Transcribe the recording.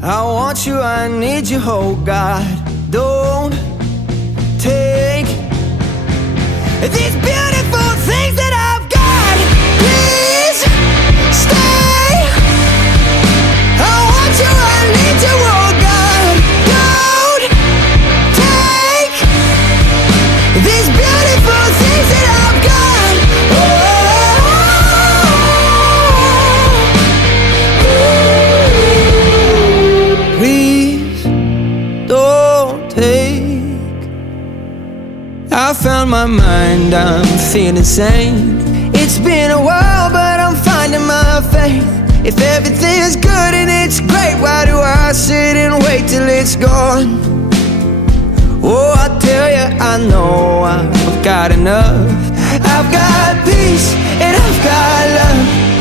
I want you, I need you, oh God. Don't take these beautiful things that I've got. Please stay. I want you, I need you, oh God. Don't take these beautiful things that I've got. Please don't take. I found my mind, I'm feeling sane. It's been a while, but I'm finding my faith. If everything's good and it's great, why do I sit and wait till it's gone? Oh, I tell you, I know I've got enough. I've got peace and I've got love.